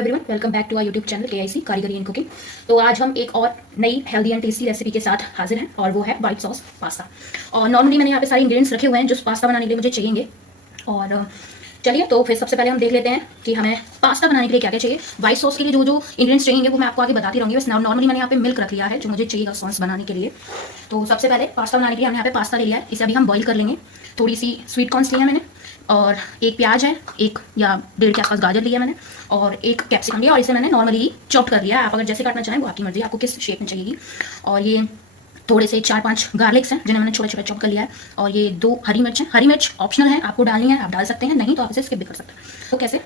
Everyone, welcome back to our YouTube channel KIC कारीगरी and cooking. तो आज हम एक और नई हेल्दी एंड टेस्टी रेसिपी के साथ हाजिर हैं और वो है वाइट सॉस पास्ता। और नॉर्मली मैंने यहाँ पे सारे इंग्रेडिएंट्स रखे हुए हैं जो पास्ता बनाने के लिए मुझे चाहिएंगे। और चलिए तो फिर सबसे पहले हम देख लेते हैं कि हमें पास्ता बनाने के लिए क्या क्या चाहिए। वाइट सॉस के लिए जो जो इंग्रेडिएंट्स चाहिए वो मैं आपको आगे बताती रहूँगी। बस नॉर्मली मैंने यहाँ पे मिल्क रख लिया है जो मुझे चाहिएगा सॉस बनाने के लिए। तो सबसे पहले पास्ता बनाने के लिए हमने यहाँ पे पास्ता ले लिया है, इसे अभी हम बॉईल कर लेंगे। थोड़ी सी स्वीट कॉर्न्स लिया मैंने और एक प्याज है, एक या डेढ़ के आसपास गाजर लिया मैंने और एक कैप्सिकम लिया और इसे मैंने नॉर्मली चॉप कर लिया है। आप अगर जैसे काटना चाहें वो आपकी मर्जी, आपको किस शेप में चाहिएगी। और ये थोड़े से 4-5 गार्लिक्स हैं जिन्हें मैंने छोटे छोटे चॉप कर लिया है। और ये 2 हरी मिर्च हैं। हरी मिर्च ऑप्शनल है, आपको डालनी है आप डाल सकते हैं, नहीं तो आप इसे स्किप भी कर सकते हैं। तो कैसे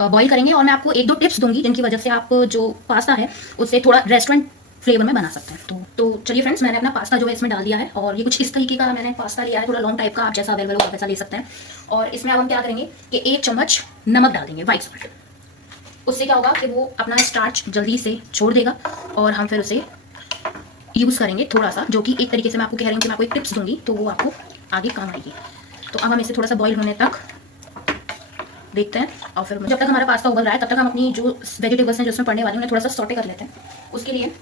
बॉईल करेंगे और मैं आपको 1-2 टिप्स दूंगी जिनकी वजह से आप जो पास्ता है उससे थोड़ा रेस्टोरेंट फ्लेवर में बना सकते हैं। तो चलिए फ्रेंड्स, मैंने अपना पास्ता जो है इसमें डाल दिया है और ये कुछ इस तरीके का मैंने पास्ता लिया है, थोड़ा लॉन्ग टाइप का, आप जैसा अवेलेबल हो वैसा ले सकते हैं। और इसमें अब हम क्या करेंगे कि 1 चम्मच नमक डाल देंगे, व्हाइट सॉल्ट। उससे क्या होगा कि वो अपना स्टार्च जल्दी से छोड़ देगा और हम फिर उसे यूज़ करेंगे थोड़ा सा, जो कि एक तरीके से मैं आपको कह रही हूँ कि मैं आपको एक टिप्स दूंगी तो वो आपको आगे काम आएगी। तो अब हम इसे थोड़ा सा बॉईल होने तक देखते हैं और फिर जब तक हमारा पास्ता उबल रहा है तब तक हम अपनी जो वेजिटेबल्स हैं जो उसमें पड़ने वाली हैं उन्हें थोड़ा सा सॉटे कर लेते हैं। उसके लिए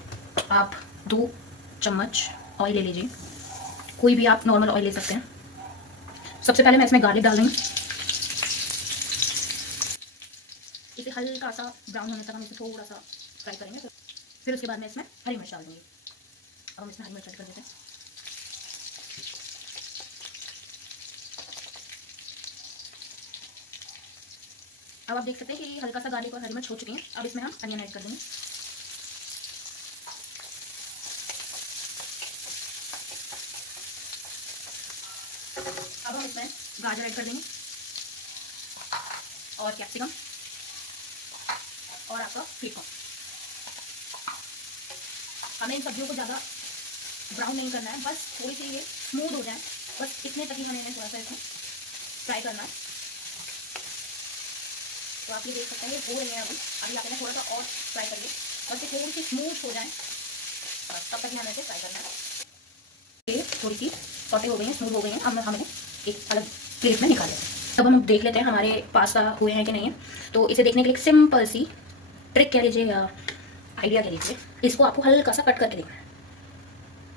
आप 2 चम्मच ऑयल ले लीजिए, कोई भी आप नॉर्मल ऑयल ले सकते हैं। सबसे पहले मैं इसमें गार्लिक डाल दूँगी, इसे हल्का सा ब्राउन होने तक हम इसे थोड़ा सा फ्राई करेंगे। फिर उसके बाद मैं इसमें हरी मिर्च डाल दूँगी। अब हम इसमें हरी मिर्च ऐड कर देते हैं। अब आप देख सकते हैं कि हल्का सा गार्लिक और हरी मिर्च हो चुकी हैं। अब इसमें हम अनियन ऐड कर देंगे। अब हम इसमें गाजर ऐड कर देंगे और कैप्सिकम और आपका स्वीट कॉर्न। हमें इन सब्जियों को ज़्यादा ब्राउन नहीं करना है, बस थोड़ी सी ये स्मूथ हो जाए, बस इतने तक ही हमें थोड़ा सा इसमें फ्राई करना है। तो आप ये देख सकते हैं ये हो रही है। अभी आप इन्हें थोड़ा सा और फ्राई करिए, बस ये थोड़ी सी स्मूथ हो जाए, बस तब तक ही हमें इसे फ्राई करना है। ये थोड़ी सी सॉटे हो गई हैं, स्मूथ हो गई हैं। अब हम इन्हें एक अलग प्लेट में निकाल लेते हैं। अब हम देख लेते हैं हमारे पास्ता हुए हैं कि नहीं है। तो इसे देखने के लिए एक सिंपल सी ट्रिक कह लीजिए या आइडिया कह लीजिए, इसको आपको हल्का सा कट करके देखना है।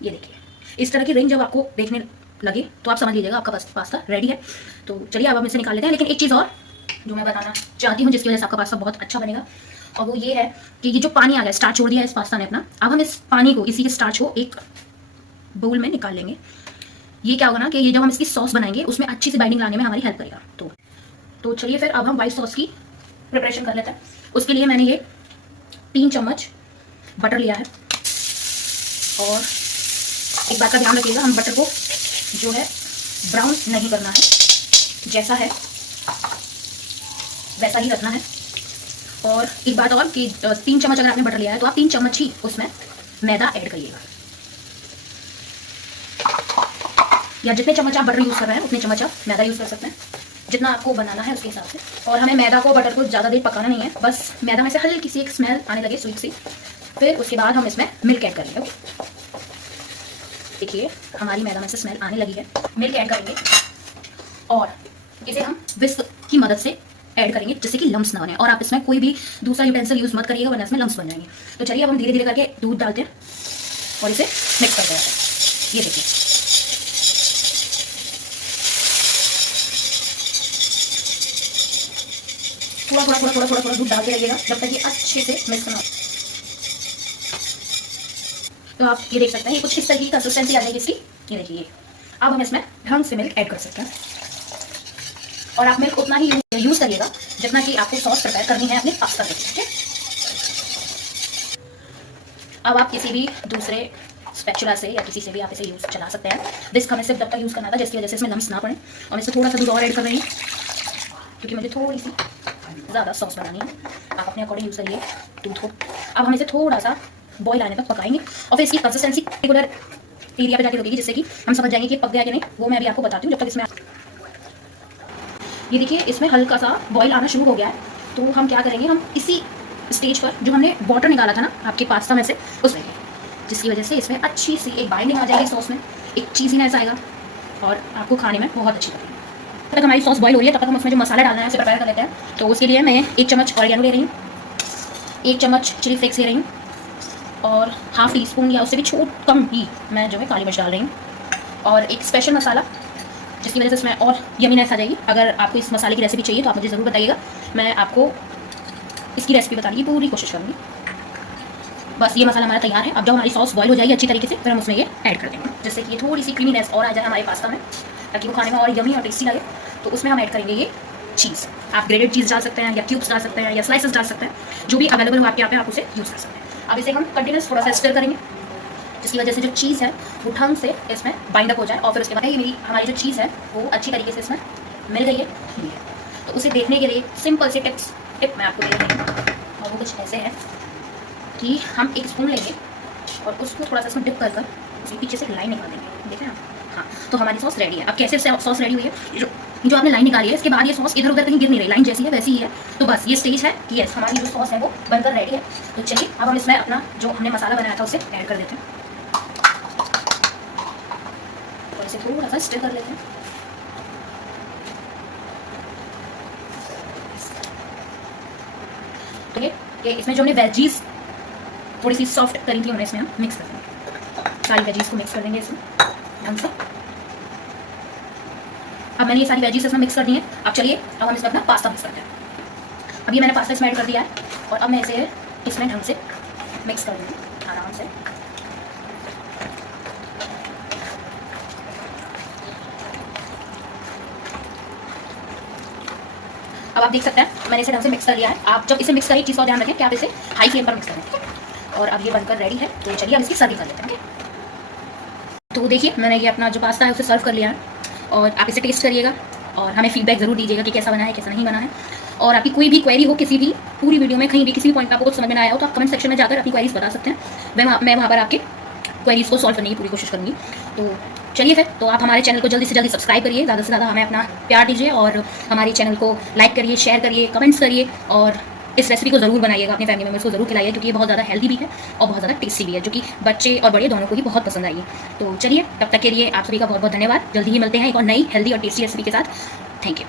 ये देखिए, इस तरह की रिंग जब आपको देखने लगे तो आप समझ लीजिएगा आपका पास्ता रेडी है। तो चलिए अब हम इसे निकाल लेते हैं। लेकिन एक चीज़ और जो मैं बताना चाहती हूँ जिसकी वजह से आपका पास्ता बहुत अच्छा बनेगा, और वो ये है कि ये जो पानी आ गया, स्टार्च छोड़ दिया है इस पास्ता ने अपना, अब हम इस पानी को, इसी के स्टार्च को एक बाउल में निकाल लेंगे। ये क्या होगा ना कि ये जब हम इसकी सॉस बनाएंगे उसमें अच्छी सी बाइंडिंग लाने में हमारी हेल्प करेगा। तो चलिए फिर अब हम वाइट सॉस की प्रिपरेशन कर लेते हैं। उसके लिए मैंने ये 3 चम्मच बटर लिया है और एक बात का ध्यान रखिएगा, हम बटर को जो है ब्राउन नहीं करना है, जैसा है वैसा ही रखना है। और एक बात और कि 3 चम्मच अगर आपने बटर लिया है तो आप 3 चम्मच ही उसमें मैदा ऐड करिएगा, या जितने चम्मच आप बटर यूज़ कर रहे हैं उतने चम्मच आप मैदा यूज़ कर सकते हैं, जितना आपको बनाना है उसके हिसाब से। और हमें मैदा को, बटर को ज़्यादा देर पकाना नहीं है, बस मैदा में से हल्की सी एक स्मेल आने लगे स्वीट सी, फिर उसके बाद हम इसमें मिल्क ऐड करेंगे। ओके, देखिए हमारी मैदा में से स्मेल आने लगी है। मिल्क ऐड करेंगे और इसे हम विस्क की मदद से ऐड करेंगे जिससे कि लम्स ना बने। और आप इसमें कोई भी दूसरा यूटेंसिल यूज़ मत करिएगा वरना इसमें लम्स बन जाएंगे। तो चलिए अब हम धीरे धीरे करके दूध डालते हैं और इसे मिक्स करते हैं। ये देखिए, थोड़ा दूध डालते रहिएगा जब तक ये अच्छे से मिक्स ना हो। तो आप ये देख सकते हैं ये कुछ इस तरह की कंसिस्टेंसी आ जाएगी इसकी। ये देखिए, अब हम इसमें ढंग से मिल्क ऐड कर सकते हैं और आप मिल्क उतना ही यूज़ करिएगा जितना कि आपको सॉस प्रिपेयर करनी है अपने पास्ता के लिए। अब आप किसी भी दूसरे स्पैचुला से या किसी से भी आप इसे यूज़ चला सकते हैं। विस्क हमें सिर्फ तब तक यूज़ करना था जिसकी वजह से इसमें लम्स ना पड़े। और इसमें थोड़ा सा दूध और ऐड कर रही हूँ क्योंकि मुझे थोड़ी सी ज़्यादा सॉस बनानी है। आप अपने अकॉर्डिंग यूज़ करिए दूध को। अब हम इसे थोड़ा सा बॉईल आने तक पकाएंगे और फिर इसकी कंसिस्टेंसी रेगुलर एरिया पे जाके रुकेगी जिससे कि हम समझ जाएंगे कि पक गया कि नहीं। वो मैं अभी आपको बताती हूँ। जब तक इसमें ये देखिए इसमें हल्का सा बॉईल आना शुरू हो गया है, तो हम क्या करेंगे, हम इसी स्टेज पर जो हमने वाटर निकाला था ना आपके पास्ता में से उसमें, जिसकी वजह से इसमें अच्छी सी एक बाइंडिंग आ जाएगी सॉस में, एक चीज़ीनेस आएगा और आपको खाने में बहुत अच्छी लगेगी। तब तक हमारी सॉस बॉईल हो रही है, तब तक हम उसमें जो मसाला डालना है उसे प्रिपेयर कर लेते हैं। तो उसके लिए मैं 1 चम्मच ऑरिगेनो ले रही हूँ, 1 चम्मच चिली फ्लेक्स ले रही हूँ और हाफ टी स्पून या उससे भी कम ही मैं जो है काली मिर्च डाल रही हूँ। और एक स्पेशल मसाला जिसकी वजह से इसमें और यमीनेस आ जाएगी। अगर आपको इस मसाले की रेसिपी चाहिए तो आप मुझे ज़रूर बताइएगा, मैं आपको इसकी रेसिपी बताने की पूरी कोशिश करूँगी। बस ये मसाला हमारा तैयार है। अब जब हमारी सॉस बॉईल हो जाएगी अच्छी तरीके से, फिर हम उसमें ये ऐड कर देंगे, जिससे कि ये थोड़ी सी क्रीमीनेस और आ जाए हमारे पास्ता में, ताकि वो खाने में और यमी और टेस्टी लगे। तो उसमें हम ऐड करेंगे ये चीज़। आप ग्रेडेड चीज़ डाल सकते हैं या क्यूब्स डाल सकते हैं या स्लाइसेस डाल सकते हैं, जो भी अवेलेबल हो आपके यहाँ पे आप उसे यूज़ कर सकते हैं। अब इसे हम कंटिन्यूस थोड़ा सा स्टर करेंगे, जिसकी वजह से जो चीज़ है वो ढंग से इसमें बाइंड अप हो जाए। और फिर उसके बाद ये हमारी जो चीज़ है वो अच्छी तरीके से इसमें मिल गई है। तो उसे देखने के लिए सिंपल से टिप मैं आपको दे रही हूँ, और वो कुछ ऐसे है कि हम एक स्पून लेंगे और उसको थोड़ा सा इसमें डिप कर उसके पीछे से लाइन निकाल देंगे। देखें आप? हाँ, तो हमारी सॉस रेडी है। अब कैसे सॉस रेडी हुई है, जो आपने लाइन निकाली है, इसके बाद ये सॉस इधर उधर कहीं गिर नहीं रही, लाइन जैसी है वैसी ही है। तो बस ये स्टेज है कि यस, हमारी जो सॉस है वो बनकर रेडी है। तो चलिए अब हम इसमें अपना जो हमने मसाला बनाया था उसे ऐड कर देते हैं और इसे थोड़ा सा स्टर कर लेते हैं। तो ये इसमें जो हमने वेजीज थोड़ी सी सॉफ्ट करी थी उन्हें इसमें हम मिक्स कर देंगे। सारी वेजीज को मिक्स कर देंगे इसमें ढंग से। अब मैंने ये सारी वेजीज इसमें मिक्स कर दी हैं। अब चलिए अब हम इसमें अपना पास्ता मिक्स करते हैं। अब ये मैंने पास्ता इसमें ऐड कर दिया है और अब मैं इसे इसमें ढंग से मिक्स कर दूँगी आराम से। अब आप देख सकते हैं मैंने इसे ढंग से मिक्स कर लिया है। आप जब इसे मिक्स करें चीज़ का ध्यान रखें कि आप इसे हाई फ्लेम पर मिक्स करें। और अब ये बनकर रेडी है। तो चलिए अब इसकी सर्विंग कर लेते हैं। तो देखिए मैंने ये अपना जो पास्ता है उसे सर्व कर लिया है, और आप इसे टेस्ट करिएगा और हमें फीडबैक ज़रूर दीजिएगा कि कैसा बना है कैसा नहीं बना है। और आपकी कोई भी क्वेरी हो किसी भी पूरी वीडियो में कहीं भी किसी भी पॉइंट पर आपको कुछ समझ में ना आया हो तो आप कमेंट सेक्शन में जाकर अपनी क्वेरीज बता सकते हैं। मैं वहाँ पर आपके क्वेरीज को सॉल्व करने की पूरी कोशिश करूँगी। तो चलिए फिर, तो आप हमारे चैनल को जल्दी से जल्दी सब्सक्राइब करिए, ज़्यादा से ज़्यादा हमें अपना प्यार दीजिए और हमारे चैनल को लाइक करिए, शेयर करिए, कमेंट्स करिए, और इस रेसिपी को ज़रूर बनाइएगा, अपने फैमिली मेम्बर्स को ज़रूर खिलाइए, क्योंकि ये बहुत ज़्यादा हेल्दी भी है और बहुत ज़्यादा टेस्टी भी है, जो कि बच्चे और बड़े दोनों को ही बहुत पसंद आई है। तो चलिए तब तक के लिए आप सभी का बहुत बहुत धन्यवाद। जल्दी ही मिलते हैं एक और नई हेल्दी और टेस्टी रेसिपी के साथ। Thank you.